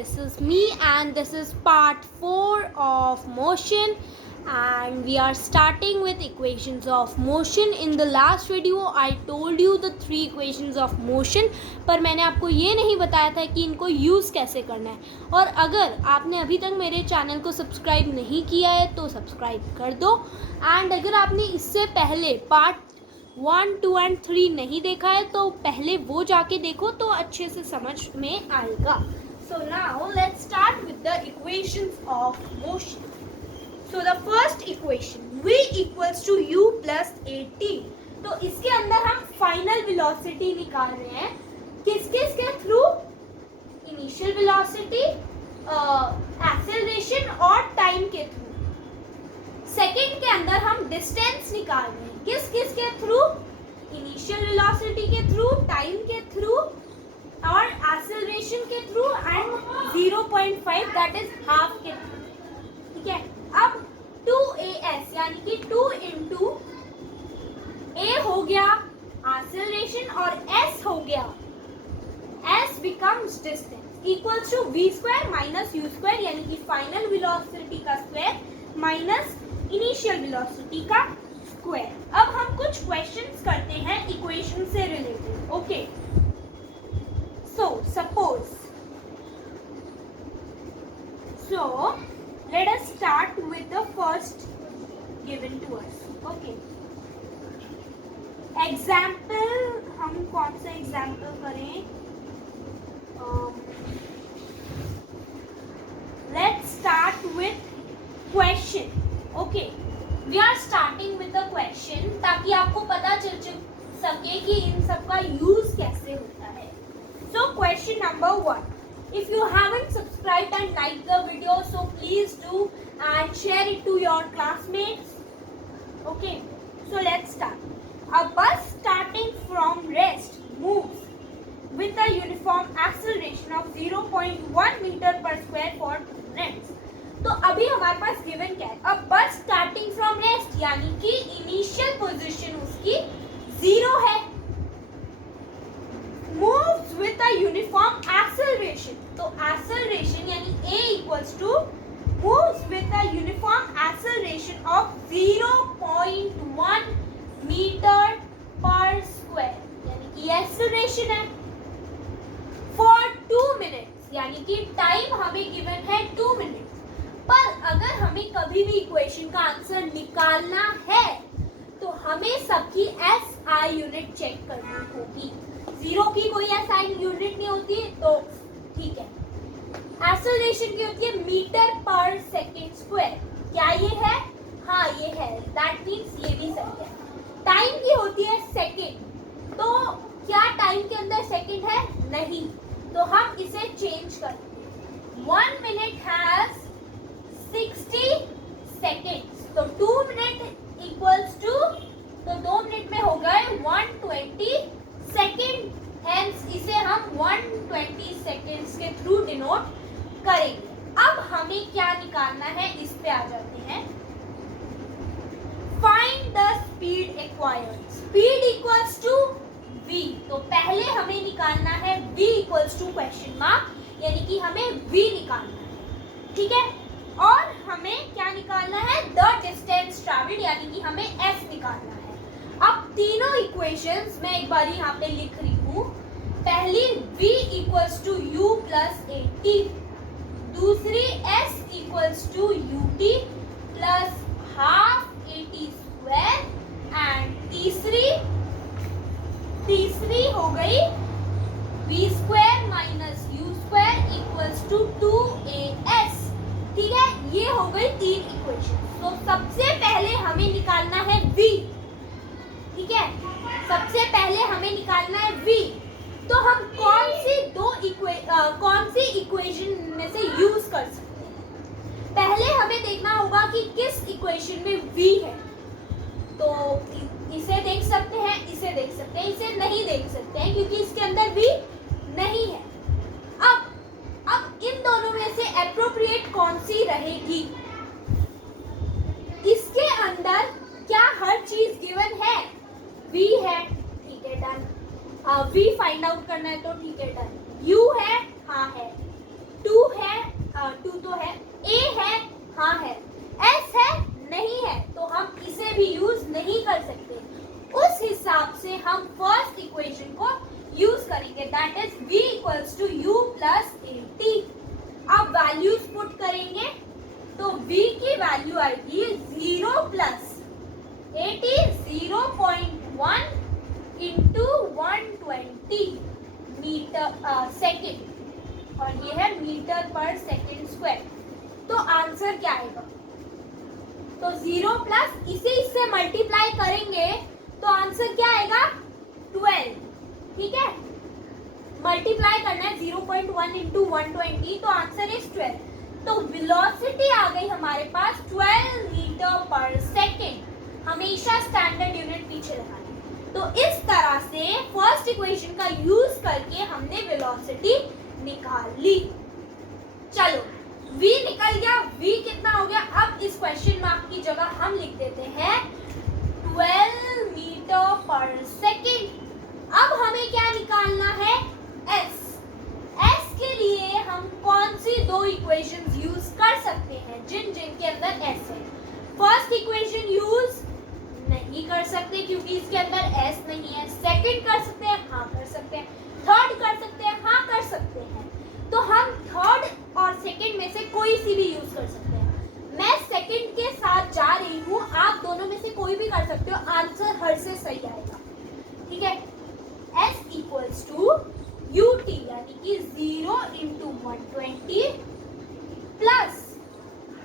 this is me and this is part 4 of motion, and we are starting with equations of motion. In the last video I told you the 3 equations of motion, पर मैंने आपको ये नहीं बताया था कि इनको use कैसे करना है। और अगर आपने अभी तक मेरे चैनल को सब्सक्राइब नहीं किया है तो सब्सक्राइब कर दो, एंड अगर आपने इससे पहले पार्ट 1, 2 एंड 3 नहीं देखा है तो पहले वो जाके देखो तो अच्छे से समझ में आएगा। So now let's start with the equations of motion. So the first equation v equals to u plus at। तो इसके अंदर हम फाइनल वेलोसिटी निकाल रहे हैं किसके थ्रू? इनिशियल वेलोसिटी, एक्सेलरेशन और टाइम के थ्रू। सेकंड के अंदर हम डिस्टेंस निकाल रहे हैं किस के थ्रू? इनिशियल वेलोसिटी के थ्रू, टाइम के थ्रू और एक्सेलरेशन के through, and 0.5 that is half के थ्रू। ठीक है, अब 2as यानी कि 2 इंटू a हो गया एक्सेलरेशन और s हो गया, s becomes distance equals to v square minus u square, यानी कि फाइनल वेलोसिटी का स्क्वायर माइनस इनिशियल वेलोसिटी का स्क्वायर। अब हम कुछ क्वेश्चंस करते हैं इक्वेशन से related. Okay, so let us start with the first given to us. Okay, example, हम कौन सा एग्जाम्पल करें? Let's start with question. Okay, we are starting with the question ताकि आपको पता चल सके कि इन सब का यूज कैसे होता है। So question number 1, if you haven't subscribed and liked the video, so please do and share it to your classmates. Okay, so let's start. A bus starting from rest moves with a uniform acceleration of 0.1 meter per square for 2 minutes. तो अभी हमारे पास given क्या है? अब बस starting from rest यानी कि initial position उसकी 0 है, moves with a uniform acceleration. तो एक्सेलरेशन यानी a equals to moves with a uniform acceleration of 0.1 metre पर स्क्वायर, यानी कि एक्सेलरेशन है फॉर 2 मिनट्स, यानी कि टाइम हमें गिवन है 2 मिनट। पर अगर हमें कभी भी इक्वेशन का आंसर निकालना है तो हमें सबकी SI यूनिट चेक करनी होगी। 0 की कोई SI यूनिट नहीं होती तो ठीक है। एक्सेलरेशन की होती है मीटर पर सेकेंड स्क्वायर। क्या ये है? हाँ ये है, दैट मीन्स ये भी सही है। टाइम की होती है सेकेंड। तो क्या टाइम के अंदर सेकेंड है? नहीं, तो हम इसे चेंज करते हैं। 1 मिनट हैज 60 सेकेंड्स, तो 2 मिनट इक्वल्स टू, तो 2 मिनट में हो गए 120 सेकेंड, हेंस इसे हम 120 सेकेंड्स के थ्रू डिनोट करेंगे। अब हमें क्या निकालना है, इस पे आ जाते हैं। Find the speed acquired. Speed equals to v, तो पहले हमें निकालना है v equals to question mark, यानी कि हमें v निकालना है। ठीक है, और हमें क्या निकालना है? द डिस्टेंस ट्रैवल्ड, यानी कि हमें s निकालना है। अब तीनों इक्वेशंस मैं एक बार यहाँ पे लिख रही हूँ। पहली v equals to u plus at, दूसरी s equals to ut plus half at square, and तीसरी हो गई v square minus u square equals to 2as। ठीक है, ये हो गई 3 इक्वेशन। तो सबसे पहले हमें निकालना है v। ठीक है, सबसे पहले हमें निकालना है v। तो हम कौन सी इक्वेशन में से यूज कर सकते हैं? पहले हमें देखना होगा कि किस इक्वेशन में v है। तो इसे देख सकते हैं, इसे देख सकते हैं, इसे नहीं देख सकते हैं क्योंकि इसके अंदर v नहीं है। अब इन दोनों में से एप्रोप्रिएट कौन सी रहेगी? इसके अंदर क्या हर चीज गिवन है? v है, ठीक है डन। v फाइंड आउट करना है तो ठीक है डन। u है, हाँ है। 2 is v equals to u plus 80। अब वैल्यूज पुट करेंगे तो v की वैल्यू आएगी 0 प्लस 80 0.1 इंटू 120 मीटर सेकेंड और ये है मीटर पर सेकेंड स्क्वायर। तो आंसर क्या आएगा? तो 0 प्लस इसे इससे मल्टीप्लाई करेंगे तो आंसर क्या आएगा? 12। ठीक है, मल्टीप्लाई करना है 0.1 इंटू 120 तो आंसर इज 12। तो वेलोसिटी आ गई हमारे पास 12 मीटर पर सेकेंड। हमेशा स्टैंडर्ड यूनिट पीछे रखना है। तो इस तरह से फर्स्ट इक्वेशन का यूज करके हमने वेलोसिटी निकाल ली। चलो v निकल गया, v कितना हो गया? अब इस क्वेश्चन मार्क की जगह हम लिख देते हैं 12 मीटर पर सेकेंड। अब हमें क्या निकालना है? s। s के लिए हम कौन सी दो इक्वेशंस यूज कर सकते हैं जिनके अंदर s है? फर्स्ट इक्वेशन यूज नहीं कर सकते क्योंकि इसके अंदर s नहीं है। सेकंड कर सकते हैं? हाँ कर सकते हैं। थर्ड कर सकते हैं? हाँ कर सकते हैं। तो हम थर्ड और सेकंड में से कोई सी भी यूज कर सकते हैं। मैं सेकंड के साथ जा रही हूँ, आप दोनों में से कोई भी कर सकते हो, आंसर हर से सही आएगा। ठीक है, s इक्वल्स टू ut यानी कि 0 into 120 plus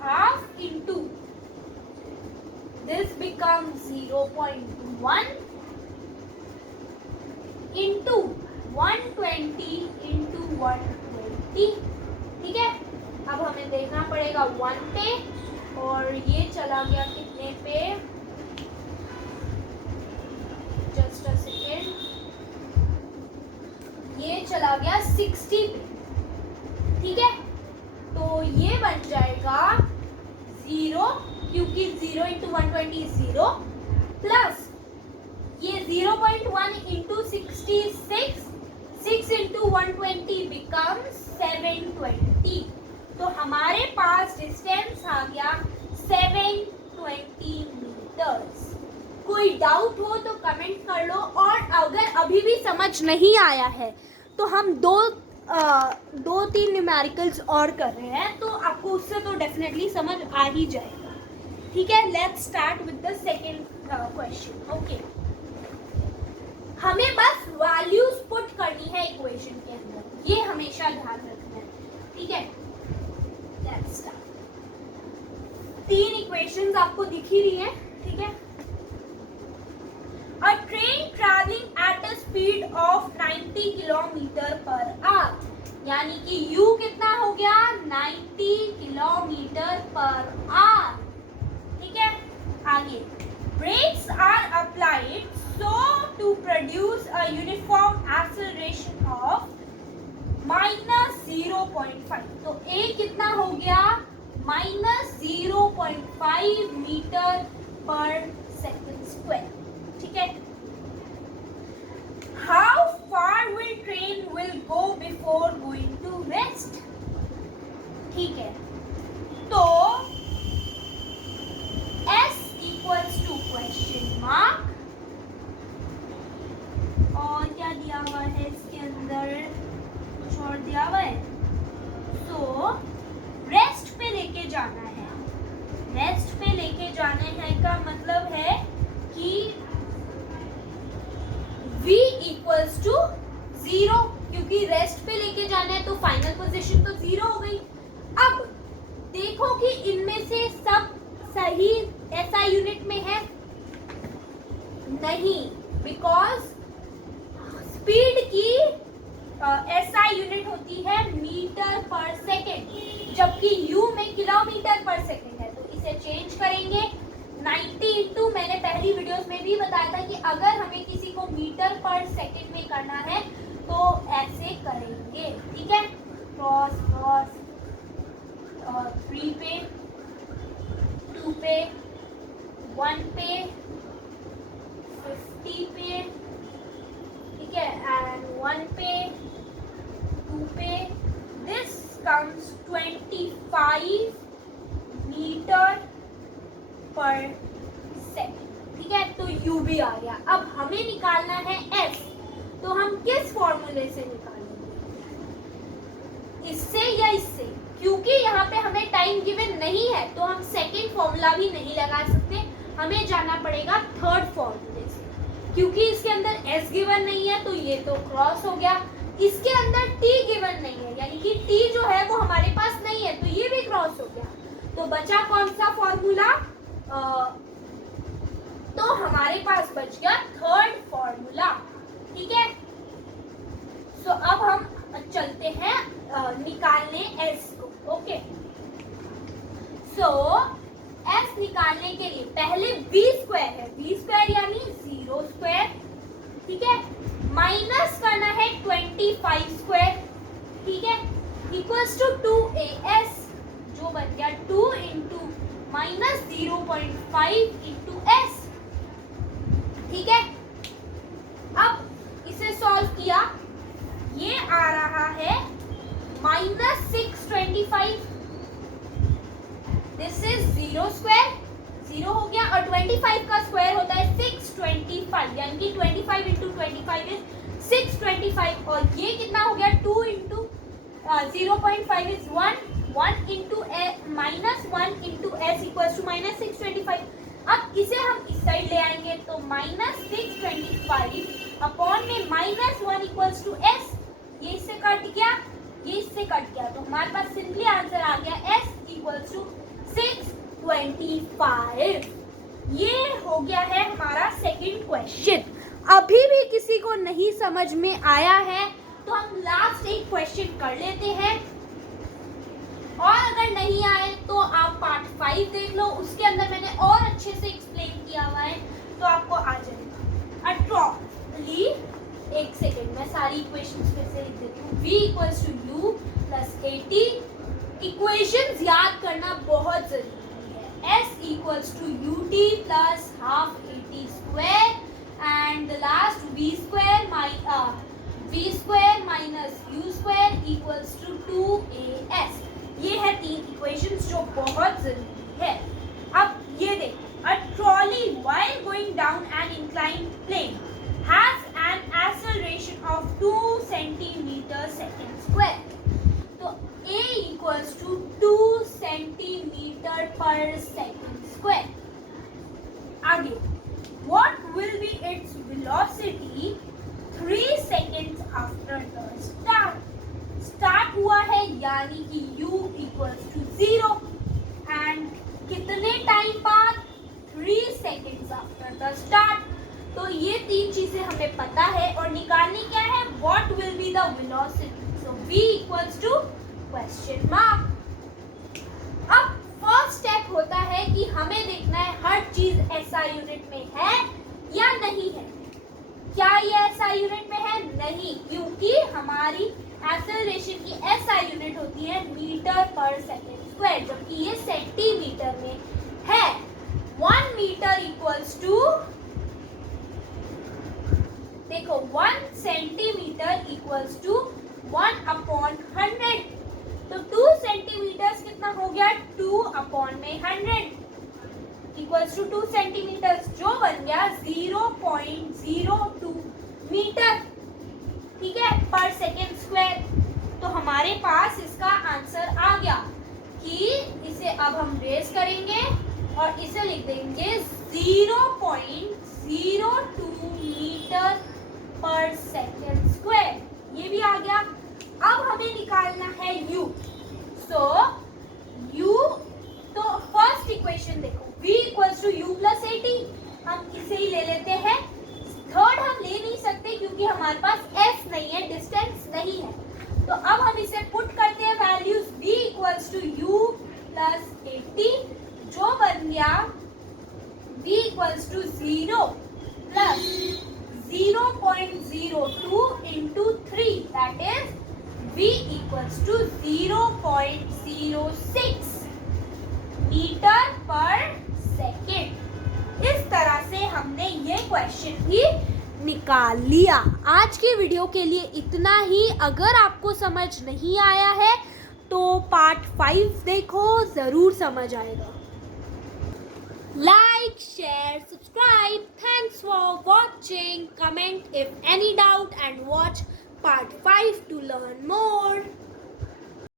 half into this becomes 0.1 into 120 into 120। ठीक है, अब हमें देखना पड़ेगा 1 पे और ये चला गया कितने पे? जस्ट अ सेकेंड, ये चला गया 60 पे। ठीक है, तो ये बन जाएगा 0 क्योंकि 0 इंटू 120 0 प्लस ये 0.1 इंटू 66 6 इंटू 120 बिकम्स 720। तो हमारे पास डिस्टेंस आ गया 720 मीटर्स। कोई डाउट हो तो कमेंट कर लो, और अगर अभी भी समझ नहीं आया है तो हम दो तीन न्यूमेरिकल्स और कर रहे हैं तो आपको उससे तो डेफिनेटली समझ आ ही जाएगा। ठीक है, let's start with the second question. Okay, हमें बस वैल्यूज पुट करनी है इक्वेशन के अंदर, ये हमेशा ध्यान रखना है। ठीक है, लेट्स स्टार्ट। 3 इक्वेशंस आपको दिख ही रही है। ठीक है, a train traveling at a speed of 90 kilometre per hour, यानी कि u कितना हो गया? 90 किलोमीटर पर आवर। ठीक है, आगे brakes are applied so to produce a uniform acceleration of -0.5। तो a कितना हो गया? -0.5 मीटर पर सेकंड स्क्वायर। ठीक है, how far will train will go before going to rest? ठीक है, तो s equals to question mark और क्या दिया हुआ है इसके अंदर? कुछ और दिया हुआ है। तो रेस्ट पे लेके जाना है। रेस्ट पे लेके जाने है का मतलब है कि v इक्वल्स टू 0, क्योंकि रेस्ट पे लेके जाना है तो फाइनल पोजीशन तो 0 हो गई। अब देखो कि इनमें से सब सही SI यूनिट में है? नहीं, बिकॉज स्पीड की SI यूनिट होती है मीटर पर सेकेंड, जबकि U में किलोमीटर पर सेकेंड है। तो इसे चेंज करेंगे 90 इंटू, मैंने पहली वीडियोस में भी बताया था कि अगर हमें किसी को मीटर पर सेकेंड में करना है तो ऐसे करेंगे। ठीक है, क्रॉस क्रॉस 3 पे, 2 पे, 1 पे, 50 पे, ठीक है, एंड 1 पे, 2 पे। दिस कम्स 25 मीटर पर सेकेंड। ठीक है, तो u भी आ गया। अब हमें निकालना है s, तो हम किस फॉर्मूले से निकालेंगे? इससे या इससे, क्योंकि यहाँ पे हमें टाइम गिवन नहीं है तो हम सेकेंड फॉर्मूला भी नहीं लगा सकते, हमें जाना पड़ेगा थर्ड फॉर्मूले से। क्योंकि इसके अंदर s गिवन नहीं है तो ये तो क्रॉस हो गया, इसके अंदर t गिवन नहीं है यानी कि t जो है वो हमारे पास नहीं है तो ये भी क्रॉस हो गया। तो बचा कौन सा फॉर्मूला? तो हमारे पास बच गया थर्ड फॉर्मूला। ठीक है, सो अब हम चलते हैं निकालने s को। ओके, सो s निकालने के लिए पहले v स्क्वायर है, v स्क्वायर यानी 0 स्क्वायर। ठीक है, माइनस करना है 25 स्क्वायर। ठीक है, इक्वल्स टू 2as जो बन गया 2 इंटू माइनस 0.5 इंटू s। ठीक है, अब इसे सॉल्व किया, ये आ रहा है माइनस 625। दिस इज 0 स्क्वायर, 0 हो गया और 25 का स्क्वायर होता है 625 यानी कि 25 इंटू 25 इज 625 और ये कितना हो गया 2 into 0.5 is 1 into minus 1 into s equals to minus 625। अब इसे हम इस साइड ले आएंगे तो माइनस 625 अपॉन में माइनस 1 इक्वल्स टू s, ये इससे कट गया, ये इससे कट गया तो हमारे पास सिंपली आंसर आ गया s इक्वल्स टू 625। ये हो गया है हमारा सेकंड क्वेश्चन। अभी भी किसी को नहीं समझ में आया है तो हम लास्ट एक क्वेश्चन कर लेते हैं, और अगर नहीं आए तो आप पार्ट 5 देख लो, उसके अंदर मैंने और अच्छे से एक्सप्लेन किया हुआ है तो आपको आ जाएगा। ट्रॉली, एक सेकेंड मैं सारी इक्वेशंस फिर से लिख देती हूँ। v equals to u plus 80, equations याद करना बहुत जरूरी है। s equals to ut plus half 80 square and the last v square minus u square equals to 2as। ये है तीन इक्वेशंस जो बहुत जरूरी है। अब ये देखो, a trolley while going down an inclined plane has an acceleration of 2 centimetre second square. तो a इक्वल्स टू 2 सेंटीमीटर पर सेकेंड स्क्वायर। आगे, what will be its velocity 3 seconds after the start. Start हुआ है यानी कि u equals to 0 and कितने time बाद 3 seconds after the start. तो ये तीन चीजें हमें पता है और निकालनी क्या है, what will be the velocity. So v equals to question mark. अब फर्स्ट स्टेप होता है कि हमें देखना है हर चीज SI यूनिट में है या नहीं है। क्या ये SI यूनिट में है? नहीं, क्योंकि हमारी एक्सेलरेशन की SI यूनिट होती है मीटर पर सेकेंड स्क्वायर, जबकि ये सेंटीमीटर में है। 1 मीटर इक्वल्स टू, देखो 1 सेंटीमीटर इक्वल्स टू 1 अपॉन 100। तो 2 सेंटीमीटर कितना हो गया 2 अपॉन में 100 इक्वल्स टू 2 सेंटीमीटर जो बन गया 0.02 मीटर। ठीक है, पर सेकेंड स्क्वायर। तो हमारे पास इसका आंसर आ गया कि इसे अब हम रेज करेंगे और इसे लिख देंगे 0.02 मीटर पर सेकेंड स्क्वायर। ये भी आ गया। अब हमें निकालना है u। सो u, तो फर्स्ट इक्वेशन देखो, v equals to u plus 80, हम इसे ही ले लेते हैं। थर्ड हम ले नहीं सकते क्योंकि हमारे पास s नहीं है, डिस्टेंस नहीं है। तो अब हम इसे पुट करते हैं values, v equals to u plus 80 जो बन गया v equals to 0 plus 0.02 into 3 that is v equals to 0.06 metre पर सेकेंड। इस तरह से हमने ये क्वेश्चन भी निकाल लिया। आज के वीडियो के लिए इतना ही। अगर आपको समझ नहीं आया है तो पार्ट 5 देखो, ज़रूर समझ आएगा। Like, share, subscribe. Thanks for watching. Comment if any doubt and watch part 5 to learn more.